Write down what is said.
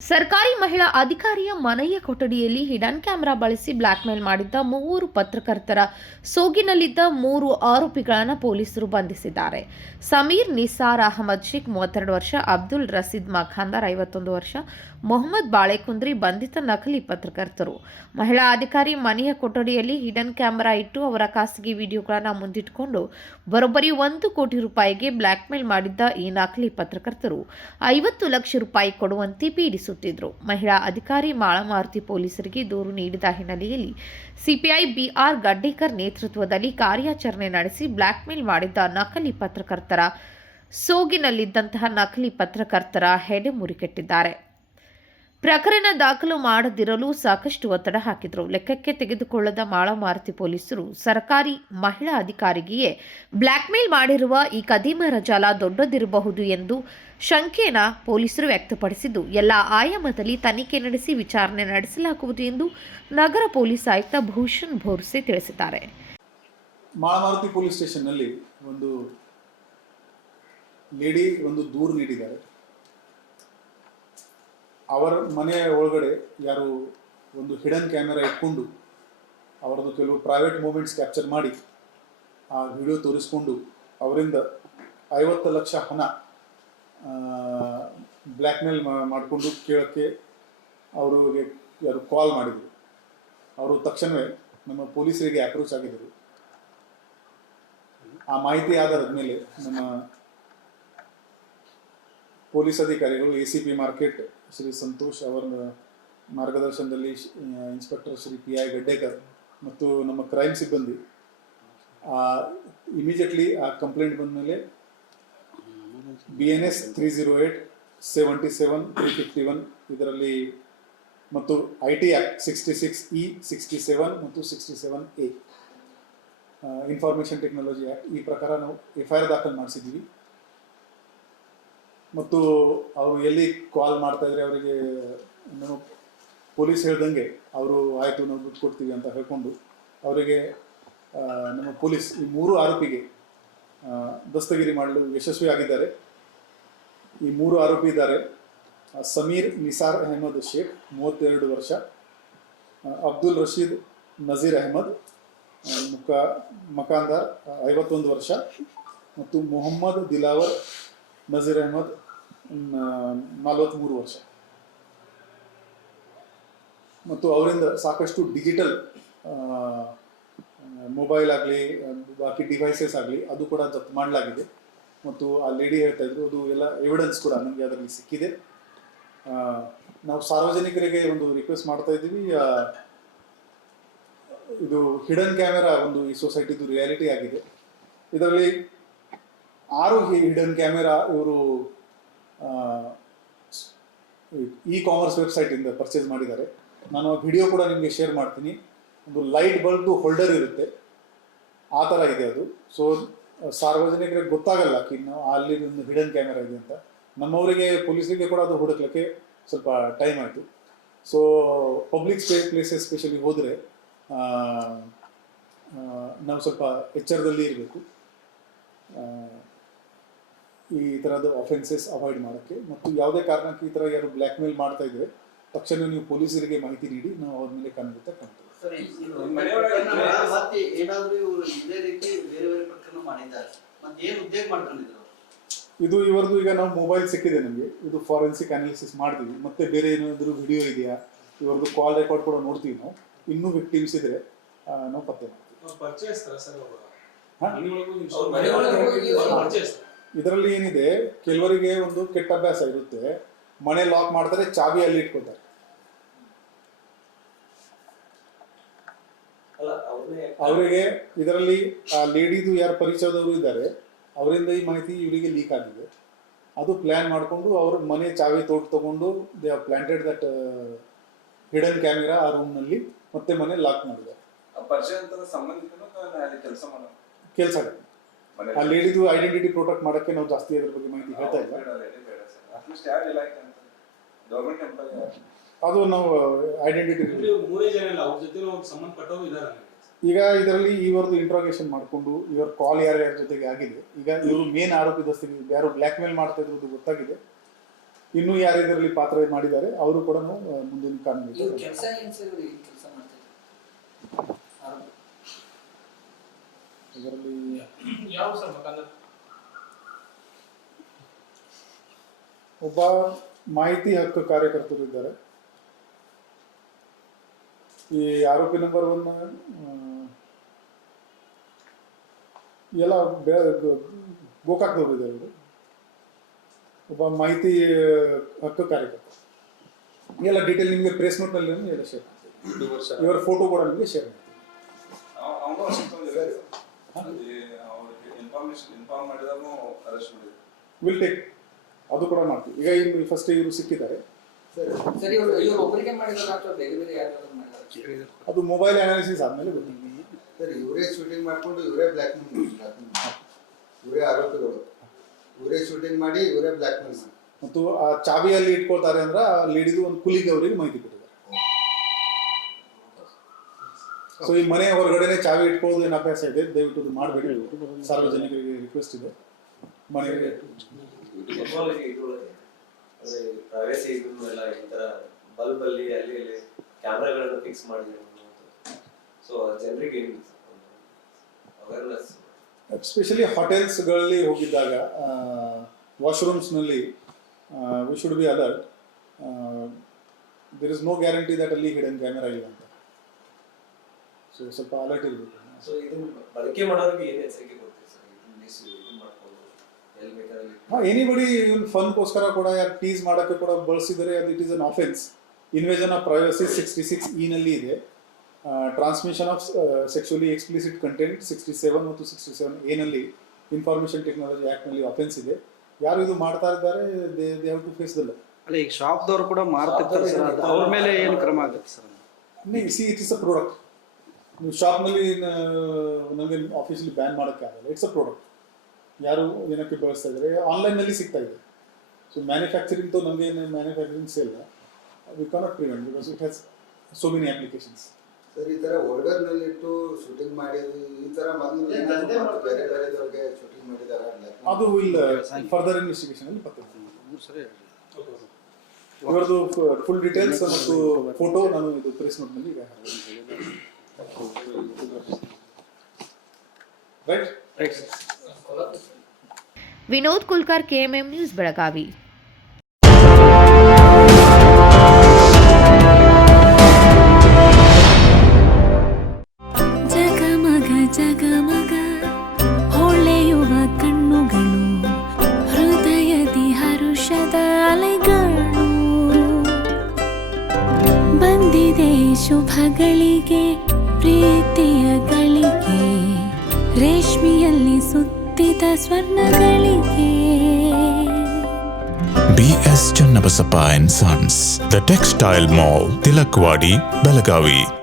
ಸರ್ಕಾರಿ ಮಹಿಳಾ ಅಧಿಕಾರಿಯ ಮನೆಯ ಕೊಠಡಿಯಲ್ಲಿ ಹಿಡನ್ ಕ್ಯಾಮೆರಾ ಬಳಸಿ ಬ್ಲ್ಯಾಕ್ಮೇಲ್ ಮಾಡಿದ್ದ ಮೂವರು ಪತ್ರಕರ್ತರ ಸೋಗಿನಲ್ಲಿದ್ದ ಮೂರು ಆರೋಪಿಗಳನ್ನು ಪೊಲೀಸರು ಬಂಧಿಸಿದ್ದಾರೆ. ಸಮೀರ್ ನಿಸಾರ್ ಅಹಮದ್ ಶೇಖ್ ಮೂವತ್ತೆರಡು ವರ್ಷ, ಅಬ್ದುಲ್ ರಸೀದ್ ಮಖಾಂದರ್ ಐವತ್ತೊಂದು ವರ್ಷ, ಮೊಹಮ್ಮದ್ ಬಾಳೆಕುಂದ್ರಿ ಬಂಧಿತ ನಕಲಿ ಪತ್ರಕರ್ತರು. ಮಹಿಳಾ ಅಧಿಕಾರಿ ಮನೆಯ ಕೊಠಡಿಯಲ್ಲಿ ಹಿಡನ್ ಕ್ಯಾಮೆರಾ ಇಟ್ಟು ಅವರ ಖಾಸಗಿ ವಿಡಿಯೋಗಳನ್ನು ಮುಂದಿಟ್ಟುಕೊಂಡು ಬರೋಬ್ಬರಿ ಒಂದು ಕೋಟಿ ರೂಪಾಯಿಗೆ ಬ್ಲ್ಯಾಕ್ಮೇಲ್ ಮಾಡಿದ್ದ ಈ ನಕಲಿ ಪತ್ರಕರ್ತರು ಐವತ್ತು ಲಕ್ಷ ರೂಪಾಯಿ ಕೊಡುವಂತೆ ಪೀಡಿಸುತ್ತಿದ್ದರು ಮಹಿಳಾ ಅಧಿಕಾರಿ ಮಾಳಮಾರುತಿ ಪೊಲೀಸರಿಗೆ ದೂರು ನೀಡಿದ ಹಿನ್ನೆಲೆಯಲ್ಲಿ ಸಿಪಿಐ ಬಿಆರ್ ಗಡ್ಡೇಕರ್ ನೇತೃತ್ವದಲ್ಲಿ ಕಾರ್ಯಾಚರಣೆ ನಡೆಸಿ ಬ್ಲ್ಯಾಕ್ಮೇಲ್ ಮಾಡಿದ್ದ ನಕಲಿ ಪತ್ರಕರ್ತರ ಸೋಗಿನಲ್ಲಿದ್ದಂತಹ ನಕಲಿ ಪತ್ರಕರ್ತರ ಹೆಡೆ ಮುರಿಕೆಟ್ಟಿದ್ದಾರೆ ಪ್ರಕರಣ ದಾಖಲು ಮಾಡದಿರಲು ಸಾಕಷ್ಟು ಒತ್ತಡ ಹಾಕಿದರು. ಲೆಕ್ಕಕ್ಕೆ ತೆಗೆದುಕೊಳ್ಳದ ಮಾಳಮಾರುತಿ ಪೊಲೀಸರು ಸರ್ಕಾರಿ ಮಹಿಳಾ ಅಧಿಕಾರಿಗೆಯೇ ಬ್ಲ್ಯಾಕ್ಮೇಲ್ ಮಾಡಿರುವ ಈ ಕದೀಮರ ಜಾಲ ದೊಡ್ಡದಿರಬಹುದು ಎಂದು ಶಂಕೆನ ಪೊಲೀಸರು ವ್ಯಕ್ತಪಡಿಸಿದ್ದು, ಎಲ್ಲ ಆಯಾಮದಲ್ಲಿ ತನಿಖೆ ನಡೆಸಿ ವಿಚಾರಣೆ ನಡೆಸಲಾಗುವುದು ಎಂದು ನಗರ ಪೊಲೀಸ್ ಆಯುಕ್ತ ಭೂಷಣ್ ಭೋರ್ಸೆ ತಿಳಿಸಿದ್ದಾರೆ. ಮಾಳಮಾರುತಿ ಪೊಲೀಸ್ ಸ್ಟೇಷನ್ನಲ್ಲಿ ಒಂದು ಲೇಡಿ, ಒಂದು ದೂರು ನೀಡಿದ್ದಾರೆ. ಅವರ ಮನೆಯ ಒಳಗಡೆ ಯಾರು ಒಂದು ಹಿಡನ್ ಕ್ಯಾಮೆರಾ ಇಟ್ಕೊಂಡು ಅವರದ್ದು ಕೆಲವು ಪ್ರೈವೇಟ್ ಮೂಮೆಂಟ್ಸ್ ಕ್ಯಾಪ್ಚರ್ ಮಾಡಿ ಆ ವಿಡಿಯೋ ತೋರಿಸ್ಕೊಂಡು ಅವರಿಂದ ಐವತ್ತು ಲಕ್ಷ ಹಣ ಬ್ಲ್ಯಾಕ್ಮೇಲ್ ಮಾಡಿಕೊಂಡು ಕೇಳೋಕ್ಕೆ ಅವರಿಗೆ ಯಾರು ಕಾಲ್ ಮಾಡಿದರು. ಅವರು ತಕ್ಷಣವೇ ನಮ್ಮ ಪೊಲೀಸರಿಗೆ ಅಪ್ರೋಚ್ ಆಗಿದ್ದರು. ಆ ಮಾಹಿತಿ ಆಧಾರದ ಮೇಲೆ ನಮ್ಮ ಪೊಲೀಸ್ ಅಧಿಕಾರಿಗಳು A C P market Shri Santosh ಅವರ ಮಾರ್ಗದರ್ಶನದಲ್ಲಿ inspector Shri P I Gaddekar ಮತ್ತು ನಮ್ಮ ಕ್ರೈಮ್ ಸಿಬ್ಬಂದಿ. ಇಮಿಡಿಯೇಟ್ಲಿ ಆ ಕಂಪ್ಲೇಂಟ್ ಬಂದ ಮೇಲೆ B N S three zero eight seventy seven three fifty one ಇದರಲ್ಲಿ ಮತ್ತು I T act sixty six E sixty seven ಮತ್ತು sixty seven A information technology act ಈ ಪ್ರಕಾರ ನಾವು ಎಫ್ ಐ ಆರ್ ದಾಖಲು ಮಾಡಿಸಿದ್ದೀವಿ. ಮತ್ತು ಅವರು ಎಲ್ಲಿ ಕಾಲ್ ಮಾಡ್ತಾ ಇದ್ರೆ ಅವರಿಗೆ ಪೊಲೀಸ್ ಹೇಳ್ದಂಗೆ ಅವರು ಆಯಿತು ನಾವು ದುಡ್ಡು ಕೊಡ್ತೀವಿ ಅಂತ ಹೇಳ್ಕೊಂಡು ಅವರಿಗೆ ನಮ್ಮ ಪೊಲೀಸ್ ಈ ಮೂರು ಆರೋಪಿಗೆ ದಸ್ತಗಿರಿ ಮಾಡಲು ಯಶಸ್ವಿ ಆಗಿದ್ದಾರೆ. ಈ ಮೂರು ಆರೋಪಿ ಇದ್ದಾರೆ. ಸಮೀರ್ ನಿಸಾರ್ ಅಹಮದ್ ಶೇಖ್, ಮೂವತ್ತೆರಡು ವರ್ಷ. ಅಬ್ದುಲ್ ರಶೀದ್ ನಜೀರ್ ಅಹಮದ್ ಮುಖ ಮಕಾಂದಾರ್ ಐವತ್ತೊಂದು ವರ್ಷ. ಮತ್ತು ಮೊಹಮ್ಮದ್ ದಿಲಾವರ್ ನಜೀರ್ ಅಹಮದ್ ನಲವತ್ತ್ಮೂರು ವರ್ಷ ಮತ್ತು ಅವರಿಂದ ಸಾಕಷ್ಟು ಡಿಜಿಟಲ್ ಮೊಬೈಲ್ ಆಗಲಿ ಬಾಕಿ ಡಿವೈಸಸ್ ಆಗಲಿ ಅದು ಕೂಡ ಜಪ್ತು ಮಾಡಲಾಗಿದೆ ಮತ್ತು ಆ ಲೇಡಿ ಹೇಳ್ತಾ ಇದ್ರು ಅದು ಎಲ್ಲ ಎವಿಡೆನ್ಸ್ ಕೂಡ ನಮಗೆ ಅದರಲ್ಲಿ ಸಿಕ್ಕಿದೆ ನಾವು ಸಾರ್ವಜನಿಕರಿಗೆ ಒಂದು ರಿಕ್ವೆಸ್ಟ್ ಮಾಡ್ತಾ ಇದ್ದೀವಿ ಇದು ಹಿಡನ್ ಕ್ಯಾಮೆರಾ ಒಂದು ಈ ಸೊಸೈಟಿದು ರಿಯಾಲಿಟಿ ಆಗಿದೆ ಇದರಲ್ಲಿ ಆರು ಹಿಡನ್ ಕ್ಯಾಮೆರಾ ಇವರು ಇ ಕಾಮರ್ಸ್ ವೆಬ್ಸೈಟಿಂದ ಪರ್ಚೇಸ್ ಮಾಡಿದ್ದಾರೆ. ನಾನು ವಿಡಿಯೋ ಕೂಡ ನಿಮಗೆ ಶೇರ್ ಮಾಡ್ತೀನಿ. ಒಂದು ಲೈಟ್ ಬಲ್ಬ್ ಹೋಲ್ಡರ್ ಇರುತ್ತೆ. ಆ ಥರ ಇದೆ ಅದು. ಸೊ ಸಾರ್ವಜನಿಕರಿಗೆ ಗೊತ್ತಾಗಲ್ಲ ಇನ್ನು ಅಲ್ಲಿ ಒಂದು ಹಿಡನ್ ಕ್ಯಾಮೆರಾ ಇದೆ ಅಂತ. ನಮ್ಮವರಿಗೆ, ಪೊಲೀಸರಿಗೆ ಕೂಡ ಅದು ಹುಡುಕ್ಲಿಕ್ಕೆ ಸ್ವಲ್ಪ ಟೈಮ್ ಆಯಿತು. ಸೊ ಪಬ್ಲಿಕ್ ಸ್ಪೇ ಪ್ಲೇಸಸ್ ಸ್ಪೆಷಲಿ ಹೋದರೆ ನಾವು ಸ್ವಲ್ಪ ಎಚ್ಚರದಲ್ಲಿ ಇರಬೇಕು. ಈ ಥರದ ಅಫೆನ್ಸಸ್ ಅವಾಯ್ಡ್ ಮಾಡೋಕ್ಕೆ. ಮತ್ತು ಯಾವುದೇ ಕಾರಣಕ್ಕೆ ಈ ಥರ ಯಾರು ಬ್ಲ್ಯಾಕ್ ಮೇಲ್ ಮಾಡ್ತಾ ಇದ್ರೆ ತಕ್ಷಣ ನೀವು ಪೊಲೀಸರಿಗೆ ಮಾಹಿತಿ ನೀಡಿ ನಾವು ಅವ್ರ ಮೇಲೆ ಖಂಡಿತ ಕಾಣ್ತೀವಿ. ಸರ್, ಇದು ಮನೆಯೊಳಗೆ ಪ್ರಕರಣ ಮತ್ತೆ ಇವರು ಇದೇ ರೀತಿ ಬೇರೆ ಬೇರೆ ಪ್ರಕರಣ ಮಾಡಿದ್ದಾರೆ. ಮತ್ತೆ ಏನ್ ಉದ್ಯೋಗ ಮಾಡ್ಕೊಂಡಿದ್ರು? ಇದು ಇವರದು ಈಗ ನಾವು ಮೊಬೈಲ್ ಸಿಕ್ಕಿದೆ ನಮಗೆ. ಇದು ಫಾರೆನ್ಸಿಕ್ ಅನಾಲಿಸಿಸ್ ಮಾಡ್ತೀವಿ. ಮತ್ತೆ ಬೇರೆ ಏನಾದರೂ ವಿಡಿಯೋ ಇದೆಯಾ? ಇವರದ್ದು ಕಾಲ್ ರೆಕಾರ್ಡ್ ಕೂಡ ನೋಡ್ತೀವಿ ನಾವು. ಇನ್ನೂ ವಿಕ್ಟಿಮ್ಸ್ ಇದ್ರೆ ನಾವು ಪತ್ತೆ ಮಾಡ್ತೀವಿ. ಇದರಲ್ಲಿ ಏನಿದೆ ಕೆಲವರಿಗೆ ಒಂದು ಕೆಟ್ಟ ಅಭ್ಯಾಸ ಇರುತ್ತೆ. ಮನೆ ಲಾಕ್ ಮಾಡ್ತಾರೆ ಚಾವಿ ಅಲ್ಲಿ ಇಟ್ಕೊತಾರೆ. ಅವರಿಗೆ ಇದರಲ್ಲಿ ಆ ಲೇಡಿದು ಯಾರು ಪರಿಚಯದವರು ಇದ್ದಾರೆ ಅವರಿಂದ ಈ ಮಾಹಿತಿ ಇವರಿಗೆ ಲೀಕ್ ಆಗಿದೆ. ಅದು ಪ್ಲ್ಯಾನ್ ಮಾಡಿಕೊಂಡು ಅವ್ರ ಮನೆ ಚಾವಿ ತೋಟ ತಗೊಂಡು they are planted that hidden camera ಆ ರೂಮ್ನಲ್ಲಿ ಮತ್ತೆ ಮನೆ ಲಾಕ್ ಮಾಡಿದ್ದಾರೆ. ಕೆಲಸ ಕೆಲಸ ಆ ಹೇಳಿದ್ದು ಐಡೆಂಟಿಟಿ ಪ್ರೊಟೆಕ್ಟ್ ಮಾಡಕ್ಕೆ ನಾವು ಜಾಸ್ತಿ ಅದ್ರ ಬಗ್ಗೆ ಮಾಹಿತಿ ಹೇಳ್ತಾ ಇಲ್ಲ. ಯಾರು ಅದು ನಾವು ಐಡೆಂಟಿಟಿ ಮೂರೇ ಜನ ಇಲ್ಲ ಅವ್ರ ಜೊತೆ ಒಂದು ಸಂಬಂಧ ಇದಾರೆ ನನಗೆ ಈಗ ಇದರಲ್ಲಿ ಇವರದ್ದು ಇಂಟ್ರಾಗೇಷನ್ ಮಾಡಿಕೊಂಡು ಇವರ ಕಾಲ್ ಯಾರ್ಯಾರ ಜೊತೆಗೆ ಆಗಿದೆ. ಈಗ ಇವರು ಮೇನ್ ಆರೋಪಿ ಸ್ಥಿತಿ ಯಾರು ಬ್ಲ್ಯಾಕ್ ಮೇಲ್ ಮಾಡ್ತಾ ಇರೋದು ಗೊತ್ತಾಗಿದೆ. ಇನ್ನೂ ಯಾರು ಇದರಲ್ಲಿ ಪಾತ್ರ ಮಾಡಿದ್ದಾರೆ ಅವರು ಕೂಡ ಮುಂದಿನ ಕಾನೂನು ಇವ್ರ ಕೆಲಸ ಏನ್ ಸರ್ ಇವ್ರು ಏನ್ ಕೆಲಸ ಮಾಡ್ತಾರೆ ಆರೋಪ. ಇದರಲ್ಲಿ ಯಾವ ಸರ್ ಮಕಾನ ಒಬ್ಬ ಮಾಹಿತಿ ಹಕ್ಕು ಕಾರ್ಯಕರ್ತರು ಇದ್ದಾರೆ. ಈ ಆರೋಪಿ ನಂಬರ್ ಒನ್ ಎಲ್ಲ ಗೋಕಾಕ್ ಹೋಗಿದ್ದಾರೆ ಇವರು ಒಬ್ಬ ಮಾಹಿತಿ ಹಕ್ಕು ಕಾರ್ಯಕರ್ತ ಎಲ್ಲ ಡೀಟೇಲ್ ನಿಮಗೆ ಪ್ರೆಸ್ ನೋಟ್ನಲ್ಲಿ ಎಲ್ಲ ಶೇರ್ ಮಾಡ್ತೀವಿ. ಇವರ ಫೋಟೋ ಕೂಡ ನಿಮಗೆ ಶೇರ್ ಮಾಡ್ತೀನಿ ವಿಲ್ ಟೇಕ್ ಅದು ಕೂಡ ಮಾಡ್ತೀವಿ. ಈಗ ಇನ್ನು ಫಸ್ಟ್ ಇವರು ಸಿಕ್ಕಿದ್ದಾರೆ. ಅದು ಮೊಬೈಲ್ ಅನಾಲಿಸಿಸ್ ಆದ್ಮೇಲೆ ಗೊತ್ತಿಲ್ಲ ಸರ್ ಇವರೇ ಶೂಟಿಂಗ್ ಮಾಡ್ಕೊಂಡು ಇವರೇ ಬ್ಲ್ಯಾಕ್ ಮೇಲ್ ಇವರೇ ಆರೋಪಿಗಳು. ಇವರೇ ಶೂಟಿಂಗ್ ಮಾಡಿ ಇವರೇ ಬ್ಲ್ಯಾಕ್ ಮೇಲ್ ಮತ್ತು ಆ ಚಾವಿಯಲ್ಲಿ ಇಟ್ಕೊಳ್ತಾರೆ ಅಂದ್ರೆ ಅಲ್ಲಿ ಹಿಡಿದು ಒಂದು ಕುಲಿಗೆ ಅವರಿಗೆ ಮಾಹಿತಿ ಕೊಟ್ಟಿದ್ದಾರೆ ಸೊ ಈ ಮನೆ ಹೊರಗಡೆ ಚಾವಿ ಇಟ್ಕೋದು ಏನು ಅಭ್ಯಾಸ ಇದೆ. ದಯವಿಟ್ಟು ಅದು ಮಾಡಬೇಡಿ. ಸಾರ್ವಜನಿಕರಿಗೆ ರಿಕ್ವೆಸ್ಟ್ ಇದೆ. ಮನೆಗೆ ಪ್ರೈವೇಸಿ ಇದನ್ನು ಎಲ್ಲ ಈ ತರ ಬಲ್ಬ್ ಅಲ್ಲಿ ಅಲ್ಲಿ ಇಲ್ಲಿ ಕ್ಯಾಮ್ರಾಗಳನ್ನು ಫಿಕ್ಸ್ ಮಾಡಿದ್ರು ಸೊ ಜನರಿಗೆ ಅವೇರ್ನೆಸ್ ಎಸ್ಪೆಷಲಿ ಹೋಟೆಲ್ಸ್ಗಳಲ್ಲಿ ಹೋಗಿದ್ದಾಗ ವಾಶ್ರೂಮ್ಸ್ನಲ್ಲಿ we should be alert there is no guarantee that ಅಲ್ಲಿ ಹಿಡನ್ ಕ್ಯಾಮೆರಾ ಇಲ್ಲ ಅಂತ. ಸೊ ಸ್ವಲ್ಪ ಅಲರ್ಟ್ ಇರಬೇಕು. ಸೊ ಇದು ಬಳಕೆ ಮಾಡೋರಿಗೆ ಏನ್ ಎಚ್ಚರಿಕೆ ಕೊಡ್ತೀವಿ ಸರ್? ಇದನ್ನ ಮಿಸ್ ಇದನ್ನ ಮಾಡ್ಕೊಂಡು ಎಲ್ಲಿ ಹಾಂ ಎನಿಬಡಿ ಇವನ್ ಫನ್ಗೋಸ್ಕರ ಕೂಡ ಯಾರು ಟೀಸ್ ಮಾಡೋಕ್ಕೆ ಕೂಡ ಬಳಸಿದರೆ ಅದು it is an offence invasion of privacy sixty six ಇನಲ್ಲಿ ಇದೆ. Transmission of sexually explicit content sixty seven ಮತ್ತು ಸಿಕ್ಸ್ಟಿ ಸೆವೆನ್ ಎನಲ್ಲಿ ಇನ್ಫಾರ್ಮೇಷನ್ ಟೆಕ್ನಾಲಜಿ ಆ್ಯಕ್ಟ್ನಲ್ಲಿ ಅಫೆನ್ಸ್ ಇದೆ. ಯಾರು ಇದು ಮಾಡ್ತಾ ಇದ್ದಾರೆ they they have to face ದಲ್ಲ ಅಲ್ಲ ಈಗ ಶಾಪ್ದವ್ರು ಕೂಡ ಮಾರ್ತಿರ್ತಾರೆ ಸರ್. ಅವ್ರ ಮೇಲೆ ಏನು ಕ್ರಮ ಆಗುತ್ತೆ sir? See it is a product ನೀವು ಶಾಪ್ನಲ್ಲಿ ನಮಗೆ ಆಫೀಸಲ್ಲಿ ಬ್ಯಾನ್ ಮಾಡೋಕ್ಕೆ ಆಗಲ್ಲ ಇಟ್ಸ್ ಅ ಪ್ರಾಡಕ್ಟ್ ಯಾರು ಏನಕ್ಕೆ ಬಳಸ್ತಾ ಇದ್ದಾರೆ? ಆನ್ಲೈನಲ್ಲಿ ಸಿಗ್ತಾ ಇದೆ. ಸೊ ಮ್ಯಾನುಫ್ಯಾಕ್ಚರಿಂಗ್ ತೋ ನಮಗೆ manufacturing sale we cannot prevent because it has so many applications sir ಈ ಥರ ಒಳಗರ್ನಲ್ಲಿ ಇಟ್ಟು ಶೂಟಿಂಗ್ ಮಾಡಿ ಈ ತರ ಮೊದಲು. ಬೇರೆ ಬೇರೆದವ್ರಿಗೆ ಶೂಟಿಂಗ್ ಮಾಡಿದಾರ? ಅದು ಇಲ್ಲ. ಫರ್ದರ್ ಇನ್ವೆಸ್ಟಿಗೇಷನ್ ಅಲ್ಲಿ ಪತ್ತೆ ಇವರದು ಫುಲ್ ಡೀಟೇಲ್ಸ್ ಮತ್ತು ಫೋಟೋ ನಾನು ಇದು ಪ್ರೆಸ್ ನೋಟ್ನಲ್ಲಿ ಈಗ Vinod Kulkar K M M news Badgavi Sons, The Textile Mall, Tilakwadi, Belagavi.